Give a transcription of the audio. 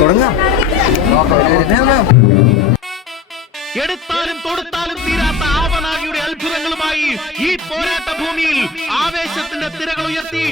തുടങ്ങാം. എടുത്താലും തൊടുത്താലും തീരാത്ത ആവനാഴിയുടെ അത്ഭുതങ്ങളുമായി ഈ പോരാട്ട ഭൂമിയിൽ ആവേശത്തിന്റെ തിരകൾ ഉയർത്തി